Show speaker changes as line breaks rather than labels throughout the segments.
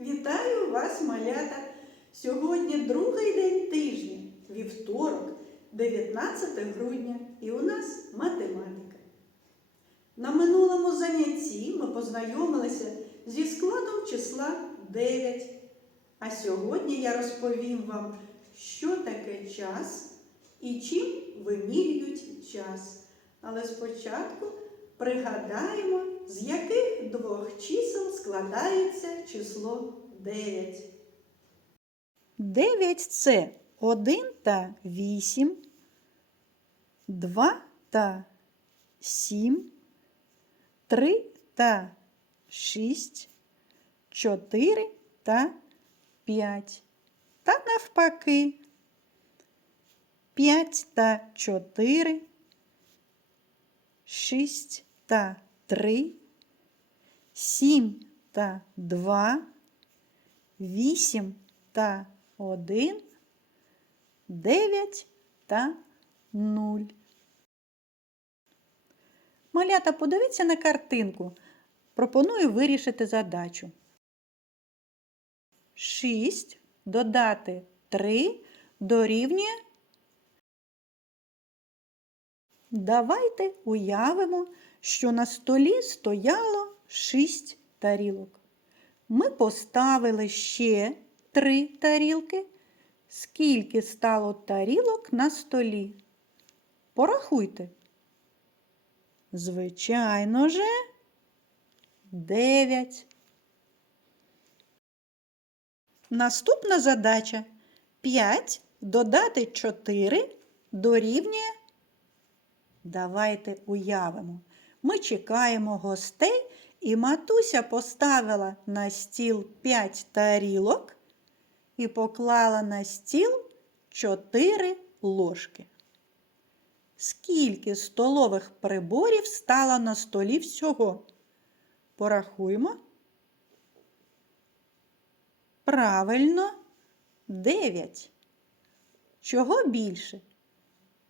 Вітаю вас, малята! Сьогодні другий день тижня, вівторок, 19 грудня, і у нас математика. На минулому занятті ми познайомилися зі складом числа 9. А сьогодні я розповім вам, що таке час і чим вимірюють час. Але спочатку пригадаємо, з яких двох чисел складається число 9.
9 це 1 та 8, 2 та 7, 3 та 6, 4 та 5. Та навпаки 5 та 4, 6 та 3, 7 та 2, 8 та 1, 9 та 0. Малята, подивіться на картинку. Пропоную вирішити задачу. 6 додати 3 дорівнює. Давайте уявимо, що на столі стояло 6 тарілок. Ми поставили ще 3 тарілки. Скільки стало тарілок на столі? Порахуйте. Звичайно же, 9. Наступна задача 5 додати 4 дорівнює. Давайте уявимо. Ми чекаємо гостей, і матуся поставила на стіл 5 тарілок і поклала на стіл 4 ложки. Скільки столових приборів стало на столі всього? Порахуємо. Правильно, 9. Чого більше?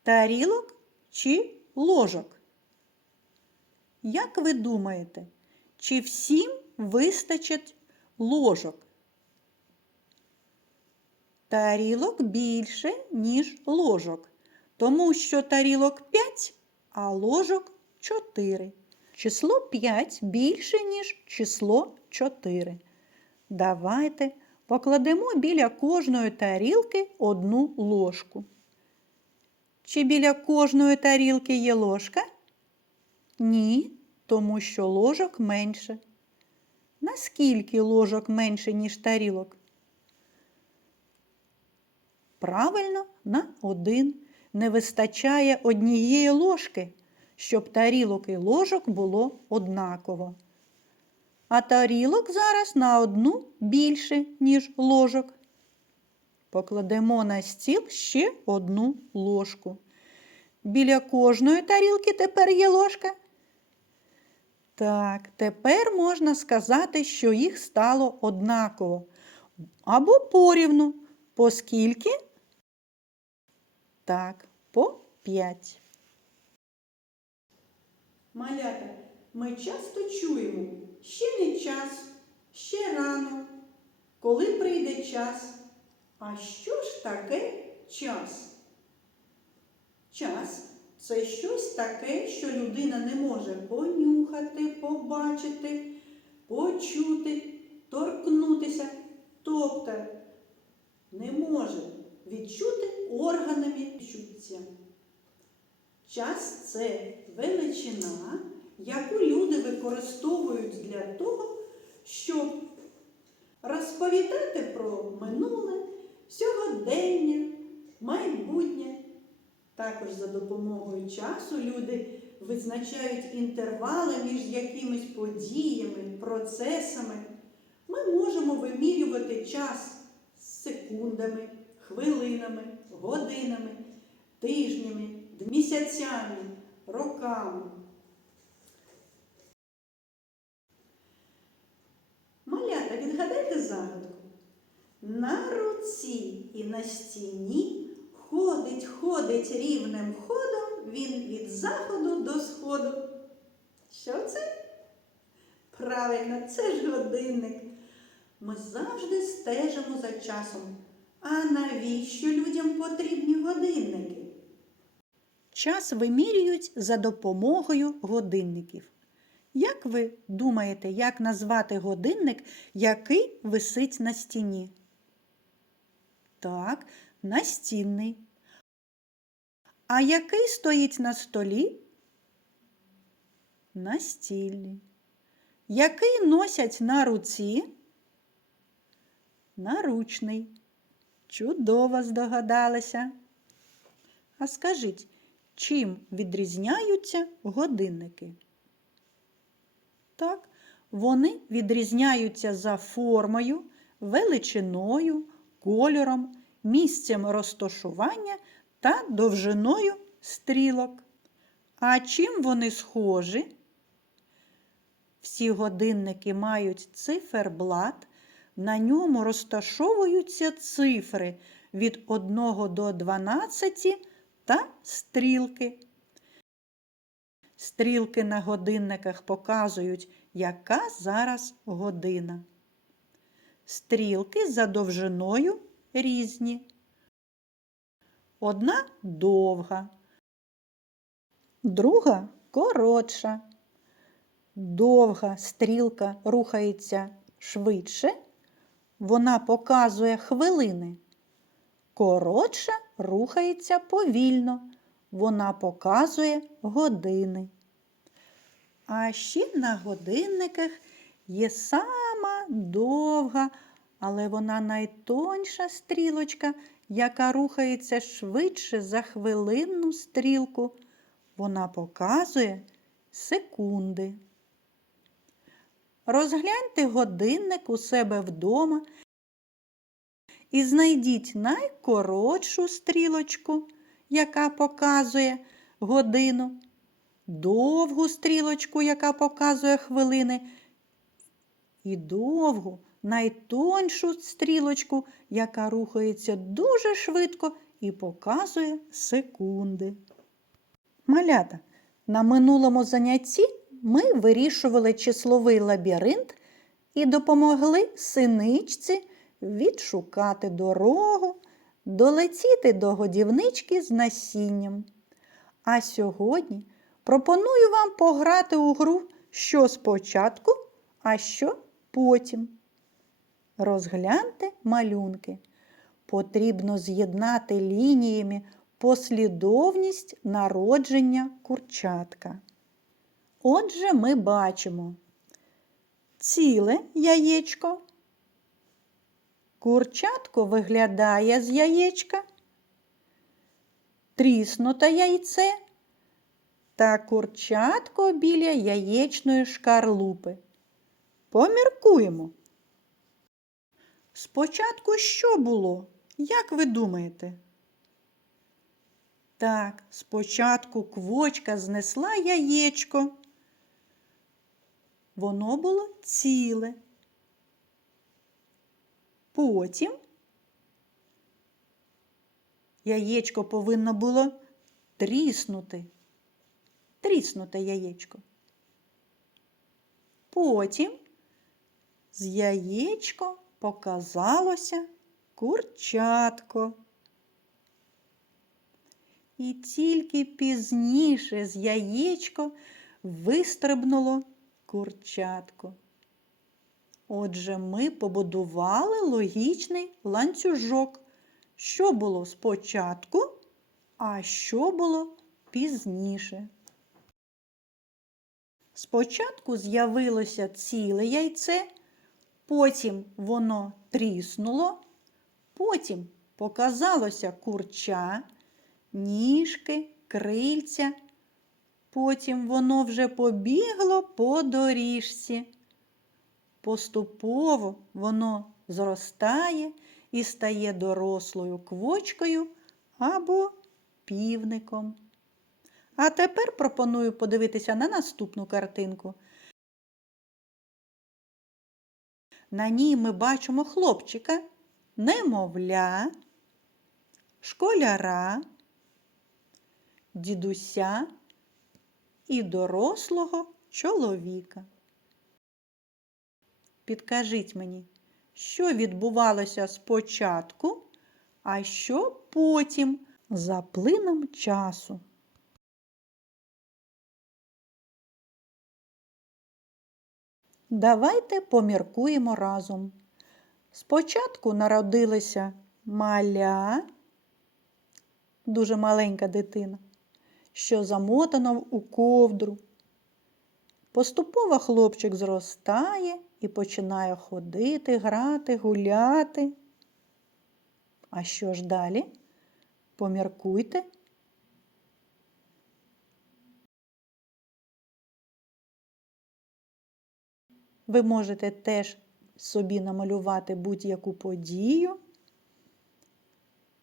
Тарілок чи ложок? Як ви думаєте, чи всім вистачить ложок? Тарілок більше, ніж ложок, тому що тарілок 5, а ложок 4. Число 5 більше, ніж число 4. Давайте покладемо біля кожної тарілки одну ложку. Чи біля кожної тарілки є ложка? Ні, тому що ложок менше. Наскільки ложок менше, ніж тарілок? Правильно, на один. Не вистачає однієї ложки, щоб тарілок і ложок було однаково. А тарілок зараз на одну більше, ніж ложок. Покладемо на стіл ще одну ложку. Біля кожної тарілки тепер є ложка. Так, тепер можна сказати, що їх стало однаково. Або порівну. По скільки? Так, по 5.
Малята, ми часто чуємо ще не час, ще рано, коли прийде час. А що ж таке час? Час це щось таке, що людина не може понюхати, побачити, почути, торкнутися, тобто не може відчути органами чуття. Час це величина, яку люди використовують для того, щоб розповідати про минуле, сьогодення, майбутнє. Також за допомогою часу люди визначають інтервали між якимись подіями, процесами. Ми можемо вимірювати час секундами, хвилинами, годинами, тижнями, місяцями, роками. Малята, відгадайте загадку. На руці і на стіні ходить, ходить рівним ходом він від заходу до сходу. Що це? Правильно, це ж годинник. Ми завжди стежимо за часом. А навіщо людям потрібні годинники?
Час вимірюють за допомогою годинників. Як ви думаєте, як назвати годинник, який висить на стіні? Так, настінний. А який стоїть на столі? Настільний. Який носять на руці? Наручний. Чудово здогадалися. А скажіть, чим відрізняються годинники? Так, вони відрізняються за формою, величиною, кольором, місцем розташування та довжиною стрілок. А чим вони схожі? Всі годинники мають циферблат, на ньому розташовуються цифри від 1 до 12 та стрілки. Стрілки на годинниках показують, яка зараз година. Стрілки за довжиною різні. Одна довга, друга коротша. Довга стрілка рухається швидше, вона показує хвилини. Коротша рухається повільно, вона показує години. А ще на годинниках є сама довга, але вона найтонша стрілочка, яка рухається швидше за хвилинну стрілку. Вона показує секунди. Розгляньте годинник у себе вдома і знайдіть найкоротшу стрілочку, яка показує годину, довгу стрілочку, яка показує хвилини, і довгу, найтоншу стрілочку, яка рухається дуже швидко і показує секунди. Малята, на минулому занятті ми вирішували числовий лабіринт і допомогли синичці відшукати дорогу, долетіти до годівнички з насінням. А сьогодні пропоную вам пограти у гру що спочатку, а що потім. Розгляньте малюнки. Потрібно з'єднати лініями послідовність народження курчатка. Отже, ми бачимо ціле яєчко. Курчатко виглядає з яєчка, тріснуте яйце та курчатко біля яєчної шкарлупи. Поміркуємо. Спочатку що було? Як ви думаєте? Так, спочатку квочка знесла яєчко. Воно було ціле. Потім яєчко повинно було тріснути. Тріснуте яєчко. Потім з яєчко показалося курчатко. І тільки пізніше з яєчко вистрибнуло курчатко. Отже, ми побудували логічний ланцюжок, що було спочатку, а що було пізніше. Спочатку з'явилося ціле яйце, потім воно тріснуло, потім показалося курча, ніжки, крильця, потім воно вже побігло по доріжці. Поступово воно зростає і стає дорослою квочкою або півником. А тепер пропоную подивитися на наступну картинку. На ній ми бачимо хлопчика, немовля, школяра, дідуся і дорослого чоловіка. Підкажіть мені, що відбувалося спочатку, а що потім за плином часу. Давайте поміркуємо разом. Спочатку народилася маля, дуже маленька дитина, що замотана у ковдру. Поступово хлопчик зростає і починає ходити, грати, гуляти. А що ж далі? Поміркуйте. Ви можете теж собі намалювати будь-яку подію,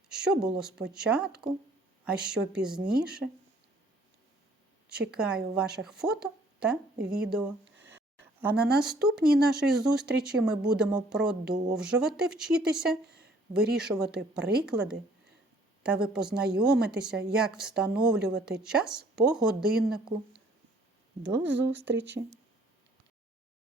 що було спочатку, а що пізніше. Чекаю ваших фото та відео. А на наступній нашій зустрічі ми будемо продовжувати вчитися, вирішувати приклади, та ви познайомитеся, як встановлювати час по годиннику. До зустрічі!